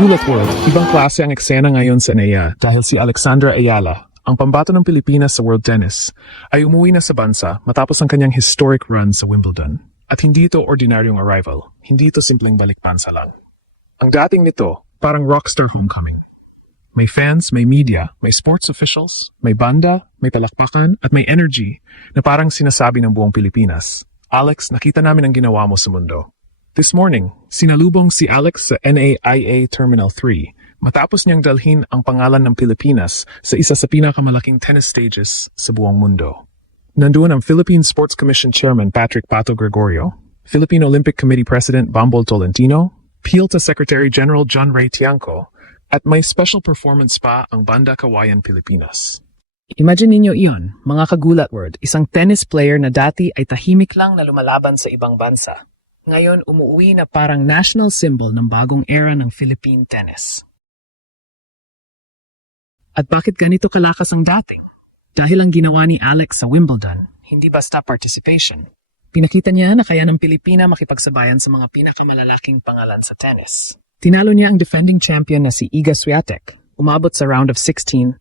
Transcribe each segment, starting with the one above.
Kagulat World, ibang klase ang eksena ngayon sa NAIA dahil si Alexandra Ayala, ang pambato ng Pilipinas sa World Tennis, ay umuwi na sa bansa matapos ang kanyang historic run sa Wimbledon. At hindi ito ordinaryong arrival, hindi ito simpleng balikbansa lang. Ang dating nito, parang rockstar homecoming. May fans, may media, may sports officials, may banda, may palakpakan, at may energy na parang sinasabi ng buong Pilipinas, Alex, nakita namin ang ginawa mo sa mundo. This morning, sinalubong si Alex sa NAIA Terminal 3 matapos niyang dalhin ang pangalan ng Pilipinas sa isa sa pinakamalaking tennis stages sa buong mundo. Nandoon ang Philippine Sports Commission Chairman Patrick Pato Gregorio, Philippine Olympic Committee President Bambol Tolentino, PILTA Secretary General John Ray Tiangco, at may special performance pa ang Banda Kawayan Pilipinas. Imagine ninyo iyon, mga kagulat word, isang tennis player na dati ay tahimik lang na lumalaban sa ibang bansa. Ngayon, umuwi na parang national symbol ng bagong era ng Philippine tennis. At bakit ganito kalakas ang dating? Dahil ang ginawa ni Alex sa Wimbledon, hindi basta participation. Pinakita niya na kaya ng Pilipina makipagsabayan sa mga pinakamalalaking pangalan sa tennis. Tinalo niya ang defending champion na si Iga Swiatek, umabot sa round of 16,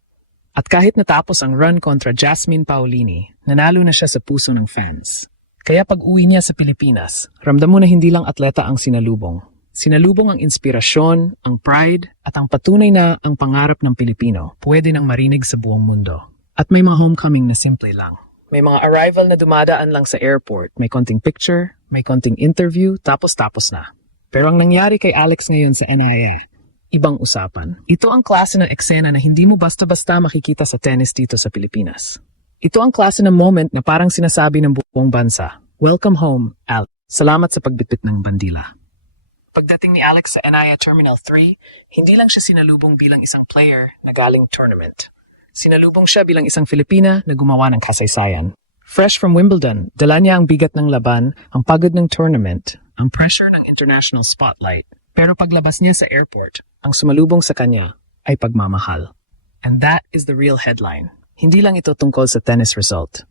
at kahit natapos ang run kontra Jasmine Paolini, nanalo na siya sa puso ng fans. Kaya pag-uwi niya sa Pilipinas, ramdam mo na hindi lang atleta ang sinalubong. Sinalubong ang inspirasyon, ang pride, at ang patunay na ang pangarap ng Pilipino pwede nang marinig sa buong mundo. At may mga homecoming na simple lang. May mga arrival na dumadaan lang sa airport, may konting picture, may konting interview, tapos na. Pero ang nangyari kay Alex ngayon sa NAIA, ibang usapan. Ito ang klase ng eksena na hindi mo basta-basta makikita sa tennis dito sa Pilipinas. Ito ang klase ng moment na parang sinasabi ng buong bansa, Welcome home, Alex. Salamat sa pagbitbit ng bandila. Pagdating ni Alex sa NAIA Terminal 3, hindi lang siya sinalubong bilang isang player na galing tournament. Sinalubong siya bilang isang Filipina na gumawa ng kasaysayan. Fresh from Wimbledon, dala niya ang bigat ng laban, ang pagod ng tournament, ang pressure ng international spotlight. Pero paglabas niya sa airport, ang sumalubong sa kanya ay pagmamahal. And that is the real headline. Hindi lang ito tungkol sa tennis result.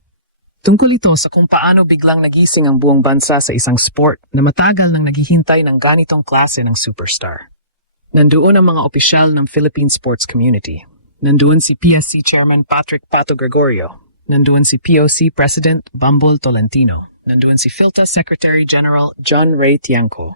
Tungkol ito sa kung paano biglang nagising ang buong bansa sa isang sport na matagal nang naghihintay ng ganitong klase ng superstar. Nandoon ang mga opisyal ng Philippine sports community. Nandoon si PSC Chairman Patrick Pato Gregorio. Nandoon si POC President Bambol Tolentino. Nandoon si PILTA Secretary General John Ray Tiangco.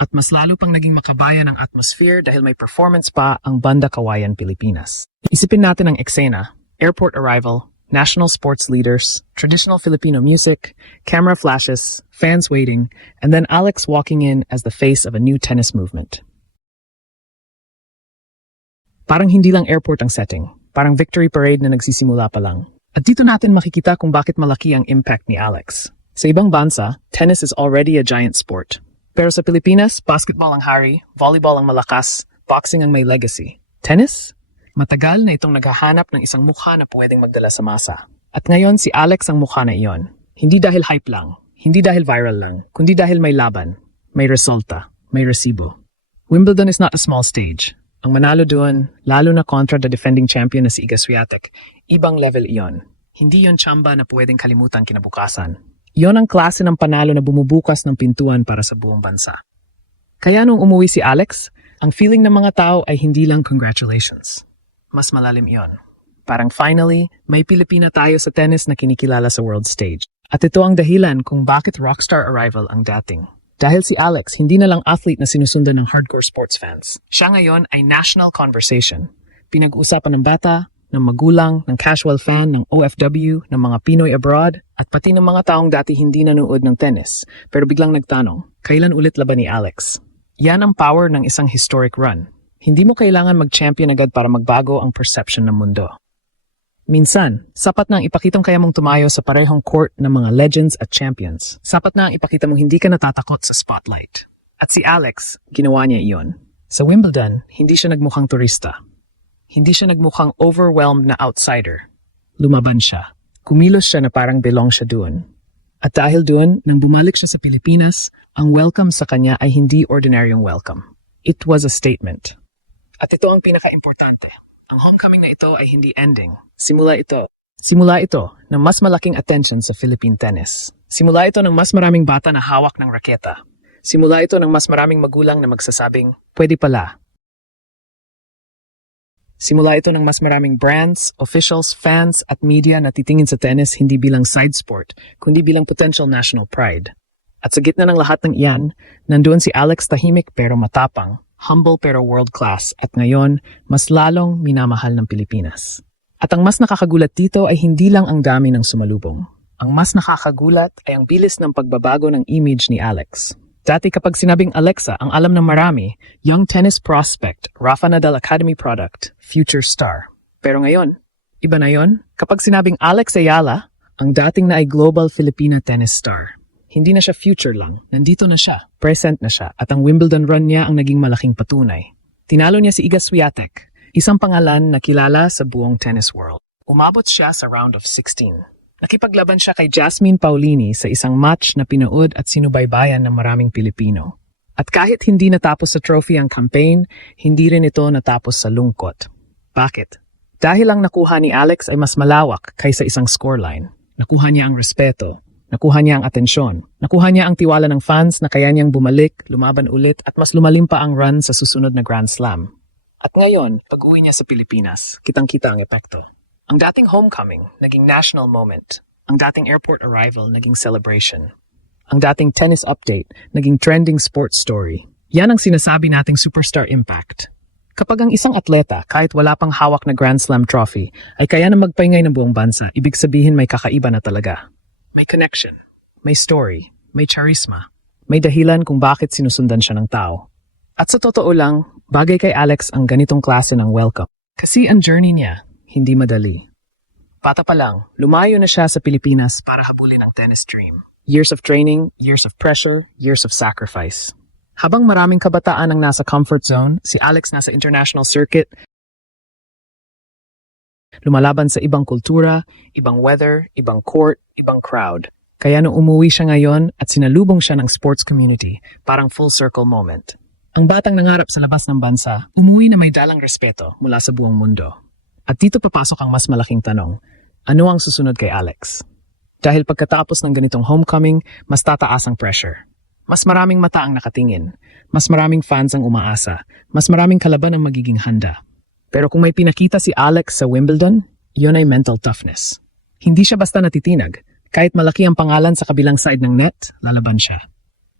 At mas lalo pang naging makabayan ang atmosphere dahil may performance pa ang Banda Kawayan Pilipinas. Isipin natin ang eksena. Airport arrival, national sports leaders, traditional Filipino music, camera flashes, fans waiting, and then Alex walking in as the face of a new tennis movement. Parang hindi lang airport ang setting, parang victory parade na nagsisimula pa lang. At dito natin makikita kung bakit malaki ang impact ni Alex. Sa ibang bansa, tennis is already a giant sport. Pero sa Pilipinas, basketball ang hari, volleyball ang malakas, boxing ang may legacy. Tennis? Matagal na itong naghahanap ng isang mukha na pwedeng magdala sa masa. At ngayon si Alex ang mukha na iyon. Hindi dahil hype lang, hindi dahil viral lang, kundi dahil may laban, may resulta, may resibo. Wimbledon is not a small stage. Ang manalo doon, lalo na kontra the defending champion na si Iga Swiatek, ibang level iyon. Hindi yon tsamba na pwedeng kalimutan kinabukasan. Iyon ang klase ng panalo na bumubukas ng pintuan para sa buong bansa. Kaya nung umuwi si Alex, ang feeling ng mga tao ay hindi lang congratulations. Mas malalim iyon. Parang finally, may Pilipina tayo sa tennis na kinikilala sa world stage. At ito ang dahilan kung bakit rockstar arrival ang dating. Dahil si Alex, hindi na lang athlete na sinusundan ng hardcore sports fans. Siya ngayon ay national conversation. Pinag-uusapan ng bata, ng magulang, ng casual fan, ng OFW, ng mga Pinoy abroad, at pati ng mga taong dati hindi nanood ng tennis, pero biglang nagtanong, kailan ulit laban ni Alex? Yan ang power ng isang historic run. Hindi mo kailangan mag-champion agad para magbago ang perception ng mundo. Minsan, sapat na ang ipakitang kaya mong tumayo sa parehong court ng mga legends at champions. Sapat na ang ipakita mong hindi ka natatakot sa spotlight. At si Alex, ginawa niya iyon. Sa Wimbledon, hindi siya nagmukhang turista. Hindi siya nagmukhang overwhelmed na outsider. Lumaban siya. Kumilos siya na parang belong siya doon. At dahil doon, nang bumalik siya sa Pilipinas, ang welcome sa kanya ay hindi ordinaryong welcome. It was a statement. At ito ang pinaka-importante. Ang homecoming na ito ay hindi ending. Simula ito ng mas malaking attention sa Philippine tennis. Simula ito ng mas maraming bata na hawak ng raketa. Simula ito ng mas maraming magulang na magsasabing, pwede pala. Simula ito ng mas maraming brands, officials, fans at media na titingin sa tennis hindi bilang side sport, kundi bilang potential national pride. At sa gitna ng lahat ng iyan, nandoon si Alex tahimik pero matapang, humble pero world class at ngayon, mas lalong minamahal ng Pilipinas. At ang mas nakakagulat dito ay hindi lang ang dami ng sumalubong. Ang mas nakakagulat ay ang bilis ng pagbabago ng image ni Alex. Dati kapag sinabing Alexa, ang alam ng marami, young tennis prospect, Rafa Nadal Academy product, future star. Pero ngayon, iba na yon. Kapag sinabing Alex Ayala, ang dating na ay global Filipina tennis star. Hindi na siya future lang, nandito na siya, present na siya, at ang Wimbledon run niya ang naging malaking patunay. Tinalo niya si Iga Swiatek, isang pangalan na kilala sa buong tennis world. Umabot siya sa round of 16. Nakipaglaban siya kay Jasmine Paolini sa isang match na pinood at sinubaybayan ng maraming Pilipino. At kahit hindi natapos sa trophy ang campaign, hindi rin ito natapos sa lungkot. Bakit? Dahil ang nakuha ni Alex ay mas malawak kaysa isang scoreline. Nakuha niya ang respeto, nakuha niya ang atensyon, nakuha niya ang tiwala ng fans na kaya niyang bumalik, lumaban ulit at mas lumalim pa ang run sa susunod na Grand Slam. At ngayon, pag-uwi niya sa Pilipinas, kitang-kita ang epekto. Ang dating homecoming, naging national moment. Ang dating airport arrival, naging celebration. Ang dating tennis update, naging trending sports story. Yan ang sinasabi nating superstar impact. Kapag ang isang atleta, kahit wala pang hawak na Grand Slam trophy, ay kaya na magpaingay ng buong bansa, ibig sabihin may kakaiba na talaga. May connection, may story, may charisma, may dahilan kung bakit sinusundan siya ng tao. At sa totoo lang, bagay kay Alex ang ganitong klase ng welcome. Kasi ang journey niya, hindi madali. Bata pa lang, lumayo na siya sa Pilipinas para habulin ang tennis dream. Years of training, years of pressure, years of sacrifice. Habang maraming kabataan ang nasa comfort zone, si Alex nasa international circuit, lumalaban sa ibang kultura, ibang weather, ibang court, ibang crowd. Kaya nung umuwi siya ngayon at sinalubong siya ng sports community, parang full circle moment. Ang batang nangarap sa labas ng bansa, umuwi na may dalang respeto mula sa buong mundo. At dito papasok ang mas malaking tanong, ano ang susunod kay Alex? Dahil pagkatapos ng ganitong homecoming, mas tataas ang pressure. Mas maraming mata ang nakatingin, mas maraming fans ang umaasa, mas maraming kalaban ang magiging handa. Pero kung may pinakita si Alex sa Wimbledon, yun ay mental toughness. Hindi siya basta natitinag. Kahit malaki ang pangalan sa kabilang side ng net, lalaban siya.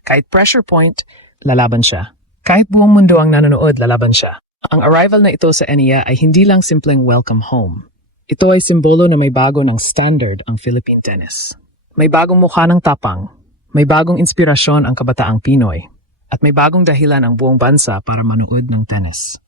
Kahit pressure point, lalaban siya. Kahit buong mundo ang nanonood, lalaban siya. Ang arrival na ito sa ENIA ay hindi lang simpleng welcome home. Ito ay simbolo na may bago ng standard ang Philippine tennis. May bagong mukha ng tapang, may bagong inspirasyon ang kabataang Pinoy, at may bagong dahilan ang buong bansa para manood ng tennis.